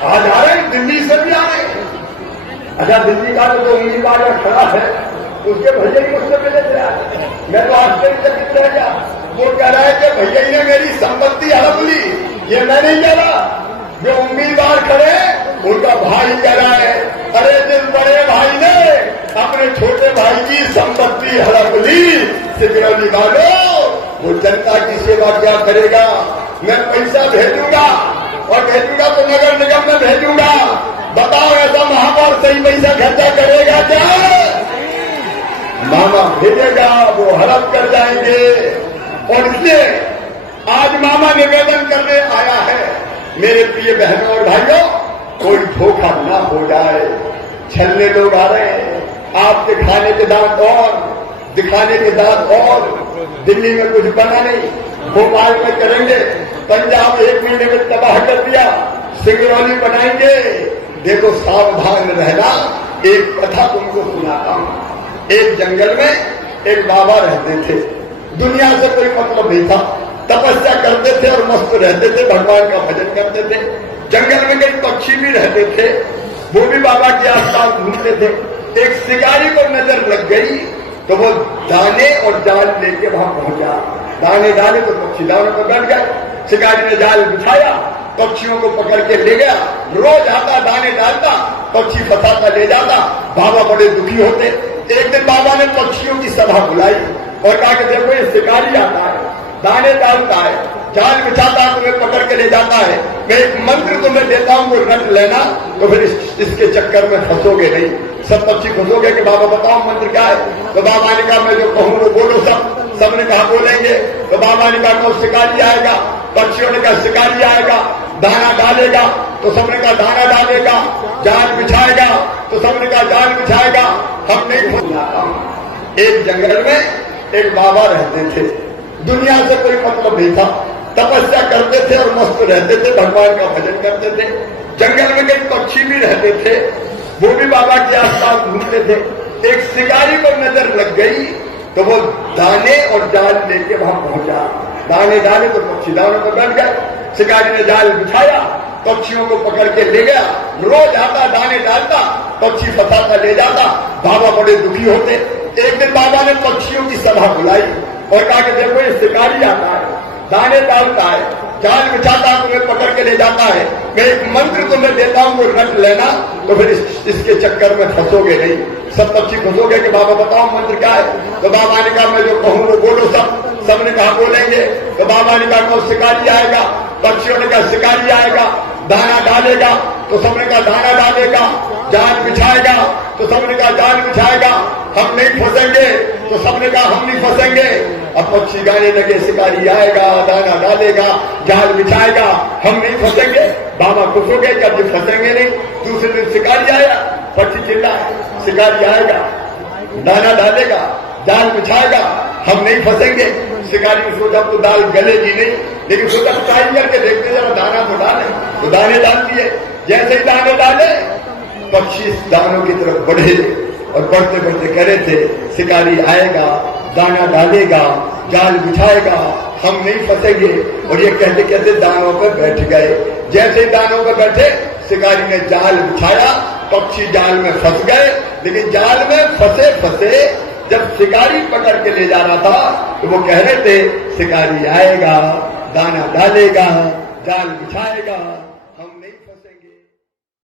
आज आ रहे हैं, दिल्ली से भी आ रहे हैं। अच्छा, दिल्ली का तो उम्मीदवार खड़ा है, उसके भैया ही मुझसे मिले थे। मैं तो आश्चर्यचकित रह गया। वो कह रहा है कि भैया ने मेरी संपत्ति हड़प ली। ये मैं नहीं कह रहा, जो उम्मीदवार खड़े उनका भाई कह रहा है, अरे जिस बड़े भाई ने अपने छोटे भाई की संपत्ति हड़प ली, सिकरौली वालों, वो जनता की सेवा क्या करेगा? मैं पैसा भेजूंगा और भेजूंगा तो नगर निगम में भेजूंगा। बताओ, ऐसा महापौर सही पैसा खर्चा करेगा क्या? मामा भेजेगा, वो हड़प कर जाएंगे। और इसलिए आज मामा निवेदन करने आया है, मेरे प्रिय बहनों और भाइयों, कोई धोखा ना हो जाए। छलने लोग आ रहे हैं, आपके खाने के दांत और दिखाने के दांत और। दिल्ली में कुछ बना नहीं, भोपाल में करेंगे, पंजाब 1 महीने में तबाह कर दिया, सिंगरौली बनाएंगे। देखो, सावधान रहना। एक कथा तुमको सुनाता हूं। एक जंगल में एक बाबा रहते थे, दुनिया से कोई मतलब नहीं था, तपस्या करते थे और मस्त रहते थे, भगवान का भजन करते थे। जंगल में कई पक्षी भी रहते थे, वो भी बाबा के आसपास घूमते थे। एक शिकारी को नजर लग गई तो वो दाने और जाल लेके वहां पहुंचा। दाने डाले तो पक्षी दाने पर बैठ गए। शिकारी ने जाल बिछाया, पक्षियों को पकड़ के ले गया। रोज आता, दाने डालता, पक्षी फंसाता ले जाता। बाबा बड़े दुखी होते। एक दिन बाबा ने पक्षियों की सभा बुलाई और कहा कि देखो, ये शिकारी आता है, दाने डालता है, जाल बिछाता है, तुम्हें पकड़ के ले जाता है। मैं एक मंत्र तुम्हें देता हूं, वो रट लेना, तो फिर इसके चक्कर में फंसोगे नहीं। सब पक्षी फंसोगे कि बाबा बताओ मंत्र क्या है? तो बाबा ने कहा, मैं जो कहूँ वो बोलो। सबने कहा बोलेंगे। तो बाबा ने कहा, शिकारी आएगा। पक्षियों ने कहा शिकारी आएगा, दाना डालेगा। तो सबने कहा दाना डालेगा। जाल बिछाएगा, तो सबने कहा जाल बिछाएगा। हम नहीं फंसना। एक जंगल में एक बाबा रहते थे, दुनिया से कोई मतलब नहीं था, तपस्या करते थे और मस्त रहते थे, भगवान का भजन करते थे। जंगल में कई पक्षी भी रहते थे, वो भी बाबा के आसपास घूमते थे। एक शिकारी को नजर लग गई तो वो दाने और जाल लेके वहां पहुंचा। दाने डाले तो पक्षी दानों पर बैठ गए। शिकारी ने जाल बिछाया, पक्षियों को पकड़ के ले गया। रोज आता, दाने डालता, पक्षी फंसाता ले जाता। बाबा बड़े दुखी होते। एक दिन बाबा ने पक्षियों की सभा बुलाई और कहा कि देखो, ये शिकारी आता है, दाने डालता है, जाल बिछाता है, तुम्हें पकड़ के ले जाता है। मैं एक मंत्र तुम्हें देता हूं, वो रट लेना, तो फिर इसके चक्कर में फंसोगे नहीं। सब पक्षी फंसोगे कि बाबा बताओ मंत्र क्या है? तो बाबा ने कहा, मैं जो कहूँ वो बोलो। सबने कहा बोलेंगे। तो बाबा ने कहा, शिकारी आएगा। पक्षियों ने कहा शिकारी आएगा, दाना डालेगा। तो सबने कहा दाना डालेगा। जाल बिछाएगा, तो सबने कहा जाल बिछाएगा। हम नहीं फंसेंगे, तो सबने कहा हम नहीं फंसेंगे। अब पक्षी गाने लगे, शिकारी आएगा, दाना डालेगा, जाल बिछाएगा, हम नहीं फंसेंगे। बाबा खुश हो गए कि अब ये फंसेंगे नहीं। दूसरे दिन शिकारी आया, पक्षी चिल्लाए, शिकारी आएगा, दाना डालेगा, जाल बिछाएगा, हम नहीं फंसेंगे। शिकारी ने सोचा तो दाल गलेगी नहीं, लेकिन सोचा ट्राई करके देखते जरा, दाना तो डाले। तो दाने डाल दिए। जैसे ही दाने डाले, पक्षी दानों की तरफ बढ़े और बढ़ते बढ़ते कह रहे थे, शिकारी आएगा, दाना डालेगा, जाल बिछाएगा, हम नहीं फंसेंगे। और ये कहते कहते दानों पर बैठ गए। जैसे ही दानों पर बैठे, शिकारी ने जाल बिछाया, पक्षी जाल में फंस गए। लेकिन जाल में फंसे फंसे जब शिकारी पकड़ के ले जा रहा था, तो वो कह रहे थे, शिकारी आएगा, दाना डालेगा, जाल बिछाएगा, हम नहीं